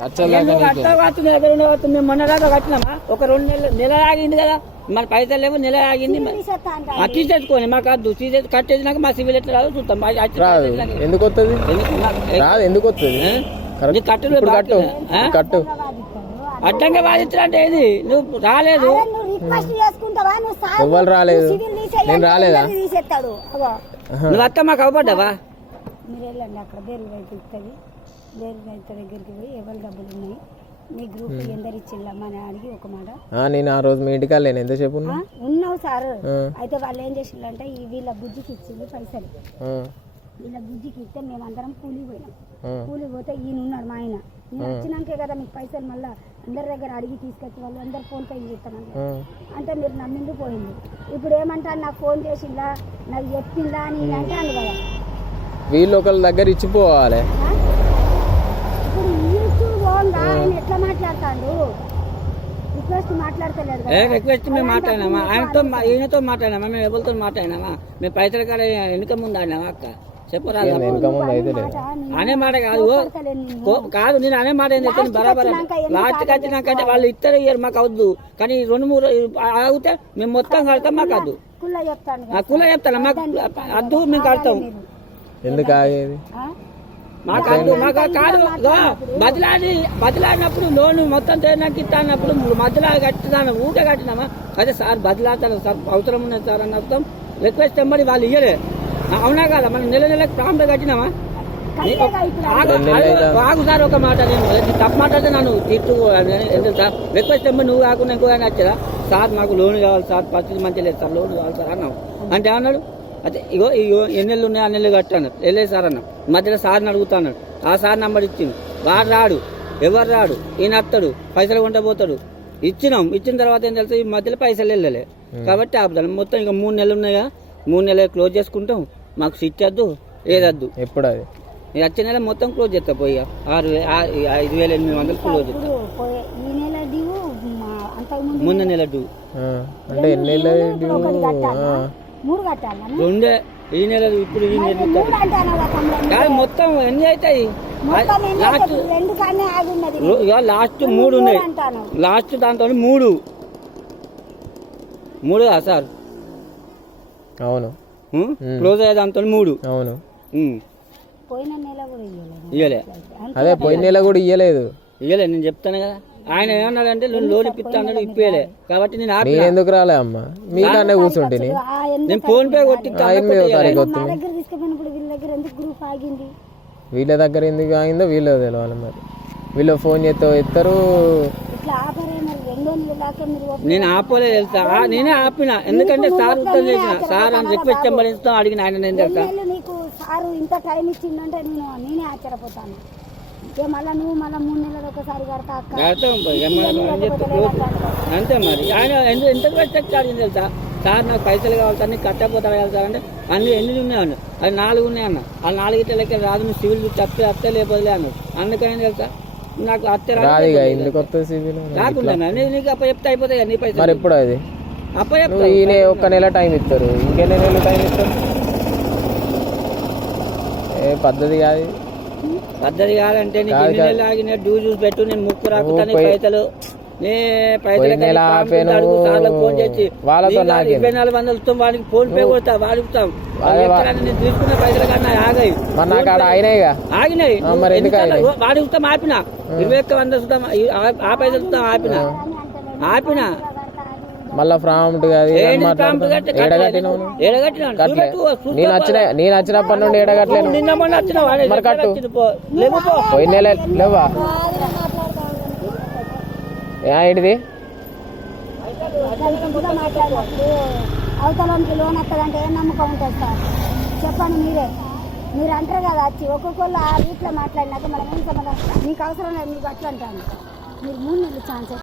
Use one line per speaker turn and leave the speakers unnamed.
మొన్న దాకా కట్టినామా ఒక 2 నెల ఆగింది కదా మన పైసలు లేవు నెల ఆగింది తీసేసుకోండి మాకు వద్దు తీసేసి కట్టేసినాక మా సివిల్ ఎట్లా రాదు చూస్తాం
ఎందుకు వస్తుంది ఎందుకు వస్తుంది కట్టు
అడ్డంగా బాధితులు అంటే ఏది నువ్వు రాలేదు
ఎవరు రాలేదు నేను రాలేదా
నువ్వు అత్త మాకు అవపడ్డావా
మీరు వెళ్ళండి అక్కడ బేరు రైతు ఇస్తుంది బేరు రైతు దగ్గరికి పోయి ఎవరు డబ్బులు ఉన్నాయి మీ గ్రూప్ ఎందరు ఇచ్చిల్లమ్మా అని అడిగి ఒక మాట
నేను ఆ రోజు మీ ఇంటికి వెళ్ళాను ఎంతసేపు
ఉన్నావు సార్ అయితే వాళ్ళు ఏం చేసిందంటే వీళ్ళ బుజ్జికి ఇచ్చింది పైసలు వీళ్ళ బుజ్జికి ఇస్తే మేమందరం కూలి పోయినాం కూలి పోతే ఈయన ఉన్నాడు మా ఆయన నేను వచ్చినాకే కదా మీకు పైసలు మళ్ళీ అందరి దగ్గర అడిగి తీసుకొచ్చి వాళ్ళు అందరు ఫోన్ పే చేస్తామంటే అంటే మీరు నమ్మింది పోయింది ఇప్పుడు ఏమంటారు నాకు ఫోన్ చేసిందా నాకు చెప్పిందా అని అంటాను కదా
వీళ్ళు ఒకళ్ళ దగ్గర ఇచ్చిపోవాలి
ఇప్పుడు ఇచ్చు పోంగా ఆయన ఎట్లా మాట్లాడతాడు రిక్వెస్ట్ మాట్లాడతలేడు
రిక్వెస్ట్ మేము మాట్లాడినామా ఆయనతో ఈయనతో మాట్లాడినామా మేము ఎవరితో మాట్లాడినామా మేము పైసలు కాడ వెనుక ముందు ఆడినామా అక్క చెప్పరాదు అనే మాట కాదు కాదు నేను అనే మాట ఏం చెప్తాను బరాబర్ లాస్ట్కి వచ్చినాకంటే వాళ్ళు ఇద్దరు ఇయ్యారు మాకు అవద్దు కానీ 2-3 ఆగితే మేము మొత్తం కడతాం మాకు వద్దు కుల్ల చెప్తాను మాకు వద్దు మేము కడతాం
ఎందుకు ఆగేది
మాకు వద్దు మాకు కాదు బదిలాడినప్పుడు లోన్ మొత్తం నాకు ఇస్తా అన్నప్పుడు మధ్యలో కట్టినాను ఊకే కట్టినామా అదే సార్ బదిలాడతాను సార్ అవసరం ఉన్నది సార్ అని అర్థం రిక్వెస్ట్ ఎంబడి వాళ్ళు ఇయ్యలే అవునా కదా మనం నెలకు ప్రాంతం కట్టినామా ఆగు సార్ ఒక మాట నేను తప్పు మాట్లాడితే నన్ను తిట్టు సార్ రిక్వెస్ట్ ఎంబడి నువ్వు కాకుండా ఇంకో నచ్చదా సార్ మాకు లోన్ కావాలి సార్ పరిస్థితి మంచిగా లేదు సార్ లోన్ కావాలి సార్ అన్నావు అంటే అన్నాడు అదే ఇగో ఎన్నెళ్ళు ఉన్నాయి 6 నెలలు కట్టాను వెళ్ళే సార్ అన్న మధ్యలో సార్ని అడుగుతాను ఆ సార్ నంబర్ ఇచ్చింది వాడు రాడు ఎవరు రాడు ఈయన వస్తాడు పైసలు కొంట పోతాడు ఇచ్చిన తర్వాత ఏం తెలుసు ఈ మధ్యలో పైసలు వెళ్ళలే కాబట్టి ఆపుతాను మొత్తం ఇక 3 నెలలు ఉన్నాయా 3 నెలలు క్లోజ్ చేసుకుంటాం మాకు సిట్ వద్దు ఏదద్దు
ఎప్పుడు అది
వచ్చే నెల మొత్తం క్లోజ్ చేస్తా పోయి 5,800 క్లోజ్ చేస్తా ముందు నెల డ్యూ
అంటే ఎన్ని
రెండే ఈ నెల ఇప్పుడు ఈ నెల మొత్తం ఎన్ని అవుతాయి లాస్ట్ 3 ఉన్నాయి లాస్ట్ దాంతో 3 కదా సార్
అవును
క్లోజ్ అయ్యే దాంతో 3
అవును
ఇయ్యలే
అదే పోయిన నెల కూడా ఇయ్యలేదు
నేను చెప్తాను కదా ఆయన ఏమన్నాడంటే లోన్ ఇప్పిస్తా అన్నాడు ఇప్పేలే కాబట్టి నేను
ఎందుకు రాలే అమ్మా మీకన్నా కూర్చుంటే
నేను ఫోన్ పే కొట్టి
వీళ్ళ దగ్గర ఎందుకు ఆగిందో వీళ్ళు తెలవాలి మరి వీళ్ళు ఫోన్ చేస్తే ఇస్తారు
నేను ఆపలేదు తెలుసా నేనే ఆపిన ఎందుకంటే సార్ ఉత్తరం చేసిన సార్ అని రిక్వెస్ట్ నెంబర్ అడిగిన ఆయన నేను తెలుసా
ఇంత టైం ఇచ్చిందంటే నేనే ఆశ్చర్యపోతాను మళ్ళీ నువ్వు మళ్ళీ 3 నెలలు ఒకసారి
అంతే మరి ఆయన ఎంత రెస్పెక్ట్ అడిగింది తెలుసా సార్ నాకు పైసలు కావాలి సార్ నీకు కట్టకపోతా సార్ అంటే అన్ని ఎన్ని ఉన్నాయన్న అది 4 ఉన్నాయన్న ఆ 4 ఇట్లా లెక్క రాదు నువ్వు సివిల్ అత్తే లేకపోతే అన్నాడు అందుకని తెలుసా నాకు అత్తే రాకుండా నీకు అప్ప చెప్తే అయిపోతాయి నీ పైసలు
ఎప్పుడు అది
అప్ప చెప్తా
1 నెల టైం ఇస్తారు ఇంకెన్ని నెలలు టైం ఇస్తారు పద్ధతి కాదు
పద్ధతి కాదంటే నీకు ఎన్ని నెలలు ఆగిన డ్యూ చూసి పెట్టు నేను ముక్కు రాకుతాను పైసలు ఫోన్ చేసి 2,400 వాడికి ఫోన్ పే కొడతా వాడుతాం నేను తీసుకున్న పైసలు కన్నా ఆగాయి ఆగినాయి వాడుతాం ఆపిన 2,100 చూద్దాం ఆ పైసలు చూద్దాం ఆపిన
మళ్ళా ఫ్రామ్ నేను వచ్చినప్పటి నుండి ఎడగట్లేను పోయిన నెల లేవా ఏంటిది
అవతలానికి లోన్ వస్తుందంటే ఏం నమ్మకం ఉంటుంది సార్ చెప్పండి మీరు అంటారు కదా వచ్చి ఒక్కొక్కళ్ళు ఆ వీటిలో మాట్లాడినాక మనం ఏం సంబంధం మీకు అవసరం లేదు మీకు అట్లా అంటాను మీరు 3 నెలలు ఛాన్స్